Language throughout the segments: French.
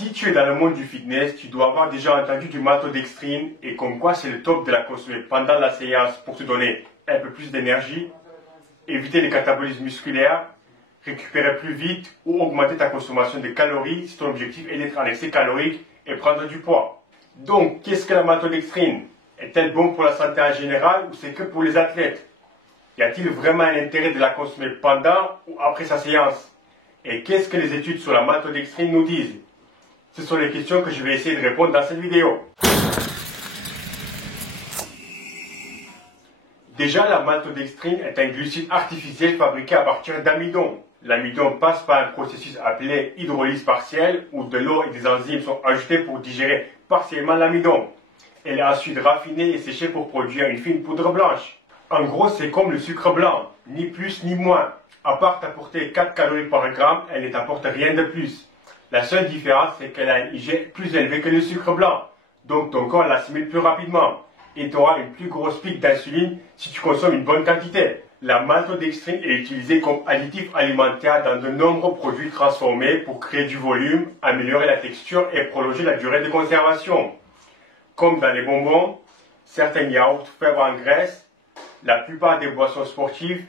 Si tu es dans le monde du fitness, tu dois avoir déjà entendu du maltodextrine et comme quoi c'est le top de la consommer pendant la séance pour te donner un peu plus d'énergie, éviter les catabolismes musculaires, récupérer plus vite ou augmenter ta consommation de calories si ton objectif est d'être en excès calorique et prendre du poids. Donc, qu'est-ce que la maltodextrine? Est-elle bonne pour la santé en général ou c'est que pour les athlètes? Y a-t-il vraiment un intérêt de la consommer pendant ou après sa séance? Et qu'est-ce que les études sur la maltodextrine nous disent? Ce sont les questions que je vais essayer de répondre dans cette vidéo. Déjà, la maltodextrine est un glucide artificiel fabriqué à partir d'amidon. L'amidon passe par un processus appelé hydrolyse partielle où de l'eau et des enzymes sont ajoutées pour digérer partiellement l'amidon. Elle est ensuite raffinée et séchée pour produire une fine poudre blanche. En gros, c'est comme le sucre blanc, ni plus ni moins. À part t'apporter 4 calories par gramme, elle ne t'apporte rien de plus. La seule différence, c'est qu'elle a une IGE plus élevée que le sucre blanc. Donc ton corps l'assimile plus rapidement. Et tu auras une plus grosse pique d'insuline si tu consommes une bonne quantité. La maltodextrine est utilisée comme additif alimentaire dans de nombreux produits transformés pour créer du volume, améliorer la texture et prolonger la durée de conservation. Comme dans les bonbons, certains yaourts faibles en graisse, la plupart des boissons sportives,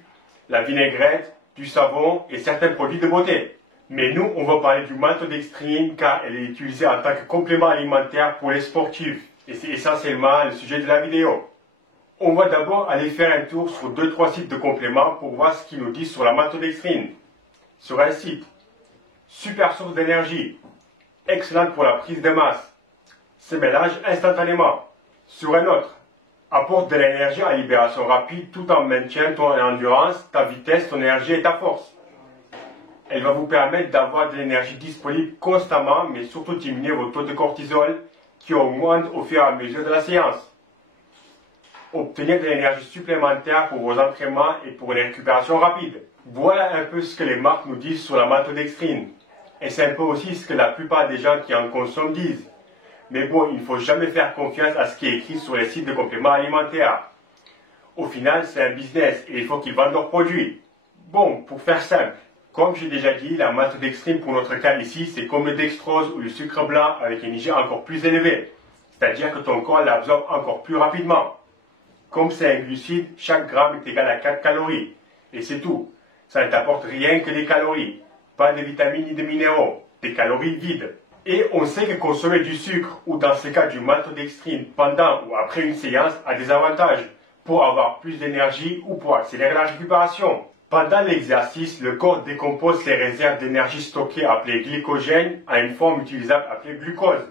la vinaigrette, du savon et certains produits de beauté. Mais nous, on va parler du maltodextrine car elle est utilisée en tant que complément alimentaire pour les sportifs. Et c'est essentiellement le sujet de la vidéo. On va d'abord aller faire un tour sur 2-3 sites de compléments pour voir ce qu'ils nous disent sur la maltodextrine. Sur un site, super source d'énergie, excellente pour la prise de masse, se mélange instantanément. Sur un autre, apporte de l'énergie à libération rapide tout en maintenant ton endurance, ta vitesse, ton énergie et ta force. Elle va vous permettre d'avoir de l'énergie disponible constamment, mais surtout diminuer vos taux de cortisol qui augmentent au fur et à mesure de la séance. Obtenir de l'énergie supplémentaire pour vos entraînements et pour une récupération rapide. Voilà un peu ce que les marques nous disent sur la maltodextrine. Et c'est un peu aussi ce que la plupart des gens qui en consomment disent. Mais bon, il ne faut jamais faire confiance à ce qui est écrit sur les sites de compléments alimentaires. Au final, c'est un business et il faut qu'ils vendent leurs produits. Bon, pour faire simple, comme j'ai déjà dit, la maltodextrine pour notre cas ici, c'est comme le dextrose ou le sucre blanc avec une IGE encore plus élevée. C'est-à-dire que ton corps l'absorbe encore plus rapidement. Comme c'est un glucide, chaque gramme est égal à 4 calories. Et c'est tout. Ça ne t'apporte rien que des calories. Pas de vitamines ni de minéraux. Des calories vides. Et on sait que consommer du sucre, ou dans ce cas du maltodextrine, pendant ou après une séance, a des avantages. Pour avoir plus d'énergie ou pour accélérer la récupération. Pendant l'exercice, le corps décompose les réserves d'énergie stockées appelées glycogène en une forme utilisable appelée glucose.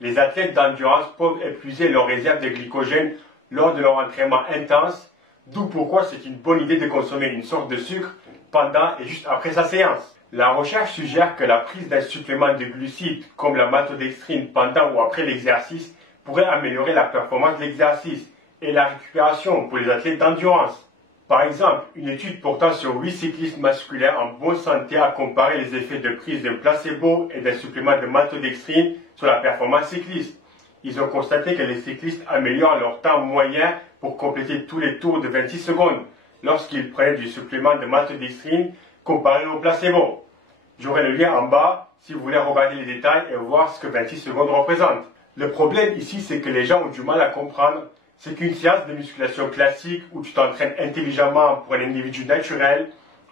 Les athlètes d'endurance peuvent épuiser leurs réserves de glycogène lors de leur entraînement intense, d'où pourquoi c'est une bonne idée de consommer une sorte de sucre pendant et juste après sa séance. La recherche suggère que la prise d'un supplément de glucides comme la maltodextrine pendant ou après l'exercice pourrait améliorer la performance de l'exercice et la récupération pour les athlètes d'endurance. Par exemple, une étude portant sur 8 cyclistes masculins en bonne santé a comparé les effets de prise d'un placebo et d'un supplément de maltodextrine sur la performance cycliste. Ils ont constaté que les cyclistes améliorent leur temps moyen pour compléter tous les tours de 26 secondes lorsqu'ils prennent du supplément de maltodextrine comparé au placebo. J'aurai le lien en bas si vous voulez regarder les détails et voir ce que 26 secondes représentent. Le problème ici, c'est que les gens ont du mal à comprendre. C'est qu'une séance de musculation classique où tu t'entraînes intelligemment pour un individu naturel,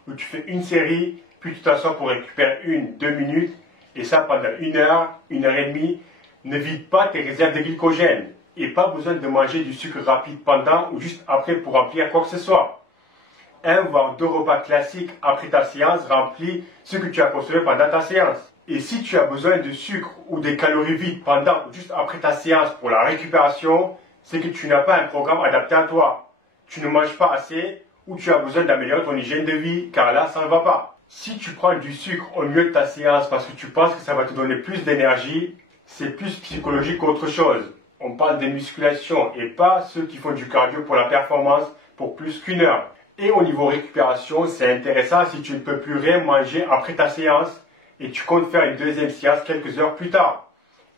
où tu fais une série, puis tu t'assois pour récupérer 1-2 minutes, et ça pendant 1 heure, 1 heure et demie, ne vide pas tes réserves de glycogène. Et pas besoin de manger du sucre rapide pendant ou juste après pour remplir quoi que ce soit. 1 voire 2 repas classiques après ta séance remplit ce que tu as consommé pendant ta séance. Et si tu as besoin de sucre ou des calories vides pendant ou juste après ta séance pour la récupération, c'est que tu n'as pas un programme adapté à toi. Tu ne manges pas assez ou tu as besoin d'améliorer ton hygiène de vie car là ça ne va pas. Si tu prends du sucre au milieu de ta séance parce que tu penses que ça va te donner plus d'énergie, c'est plus psychologique qu'autre chose. On parle des musculations et pas ceux qui font du cardio pour la performance pour plus qu'1 heure. Et au niveau récupération, c'est intéressant si tu ne peux plus rien manger après ta séance et tu comptes faire une deuxième séance quelques heures plus tard.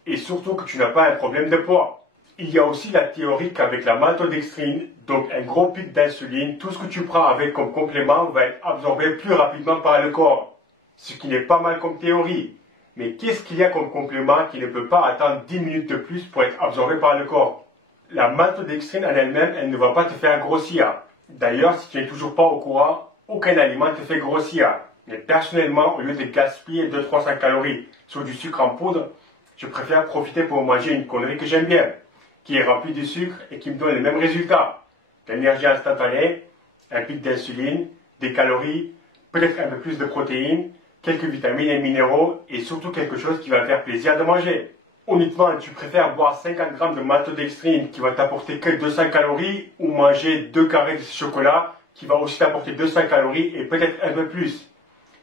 Et surtout que tu n'as pas un problème de poids. Il y a aussi la théorie qu'avec la maltodextrine, donc un gros pic d'insuline, tout ce que tu prends avec comme complément va être absorbé plus rapidement par le corps. Ce qui n'est pas mal comme théorie. Mais qu'est-ce qu'il y a comme complément qui ne peut pas attendre 10 minutes de plus pour être absorbé par le corps? La maltodextrine en elle-même, elle ne va pas te faire grossir. D'ailleurs, si tu n'es toujours pas au courant, aucun aliment te fait grossir. Mais personnellement, au lieu de gaspiller 200-300 calories sur du sucre en poudre, je préfère profiter pour manger une connerie que j'aime bien, qui est remplie de sucre et qui me donne les mêmes résultats. De l'énergie instantanée, un pic d'insuline, des calories, peut-être un peu plus de protéines, quelques vitamines et minéraux et surtout quelque chose qui va faire plaisir de manger. Honnêtement, tu préfères boire 50 grammes de maltodextrine qui va t'apporter que 200 calories ou manger 2 carrés de chocolat qui va aussi t'apporter 200 calories et peut-être un peu plus.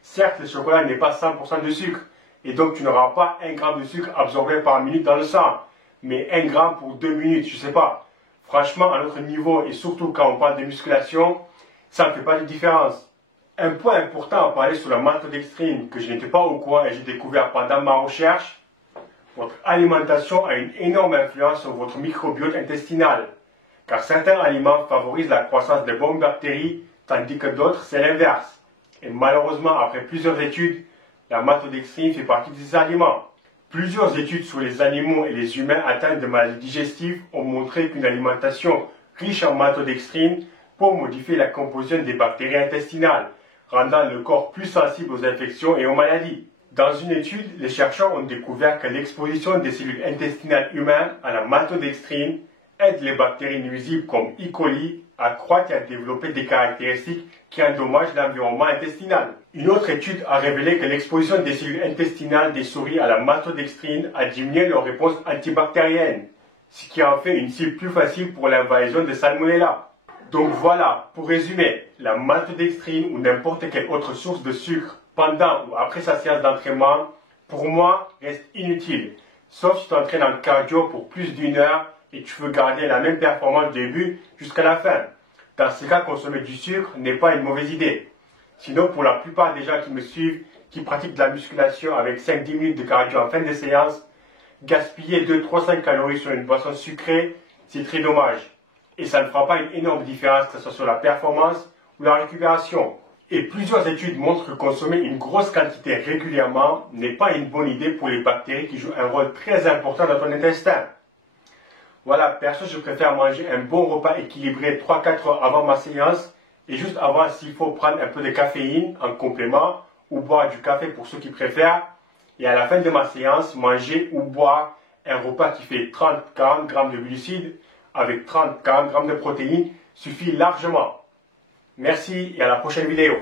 Certes, le chocolat n'est pas 100% de sucre et donc tu n'auras pas 1 gramme de sucre absorbé par minute dans le sang, mais 1 gramme pour 2 minutes, je sais pas. Franchement, à notre niveau et surtout quand on parle de musculation, ça ne fait pas de différence. Un point important à parler sur la maltodextrine que je n'étais pas au courant et j'ai découvert pendant ma recherche, votre alimentation a une énorme influence sur votre microbiote intestinal, car certains aliments favorisent la croissance de bonnes bactéries, tandis que d'autres, c'est l'inverse. Et malheureusement, après plusieurs études, la maltodextrine fait partie de ces aliments. Plusieurs études sur les animaux et les humains atteints de maladies digestives ont montré qu'une alimentation riche en maltodextrine peut modifier la composition des bactéries intestinales, rendant le corps plus sensible aux infections et aux maladies. Dans une étude, les chercheurs ont découvert que l'exposition des cellules intestinales humaines à la maltodextrine aide les bactéries nuisibles comme E. coli à croître et à développer des caractéristiques qui endommagent l'environnement intestinal. Une autre étude a révélé que l'exposition des cellules intestinales des souris à la maltodextrine a diminué leur réponse antibactérienne, ce qui en fait une cible plus facile pour l'invasion de Salmonella. Donc voilà, pour résumer, la maltodextrine ou n'importe quelle autre source de sucre pendant ou après sa séance d'entraînement, pour moi, reste inutile. Sauf si tu t'entraînes en cardio pour plus d'une heure et tu veux garder la même performance du début jusqu'à la fin. Dans ce cas, consommer du sucre n'est pas une mauvaise idée. Sinon, pour la plupart des gens qui me suivent, qui pratiquent de la musculation avec 5-10 minutes de cardio en fin de séance, gaspiller 200-300 calories sur une boisson sucrée, c'est très dommage. Et ça ne fera pas une énorme différence, que ce soit sur la performance ou la récupération. Et plusieurs études montrent que consommer une grosse quantité régulièrement n'est pas une bonne idée pour les bactéries qui jouent un rôle très important dans ton intestin. Voilà, perso, je préfère manger un bon repas équilibré 3-4 heures avant ma séance et juste avant, s'il faut, prendre un peu de caféine en complément ou boire du café pour ceux qui préfèrent. Et à la fin de ma séance, manger ou boire un repas qui fait 30-40 grammes de glucides avec 30-40 grammes de protéines suffit largement. Merci et à la prochaine vidéo.